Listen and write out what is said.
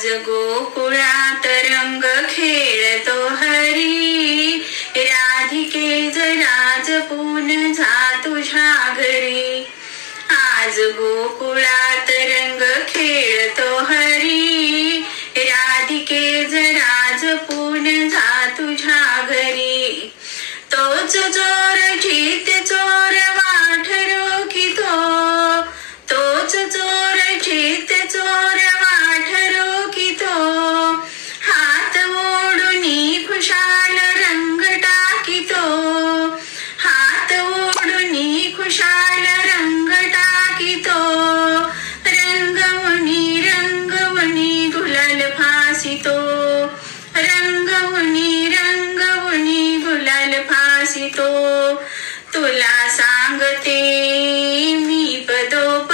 आज गोकुळात रंग खेळतो हरी, राधिके जरा जपून जा तुझ्या घरी. आज गोकुळात रंग खेळतो हरी, राधिके जरा जपून जा तुझ्या घरी. तोच चोर चित चोर वाट रोखितो, तोच चोर चित चोर वाट रोखितो. हात ओढुनी खुशाल रंग टाकितो, हात ओढुनी खुशाल रंग टाकितो. रंगवणी रंगवणी गुलाल फासितो, रंगवणी रंगवणी गुलाल फासितो. तुला सांगते मी पदोपदी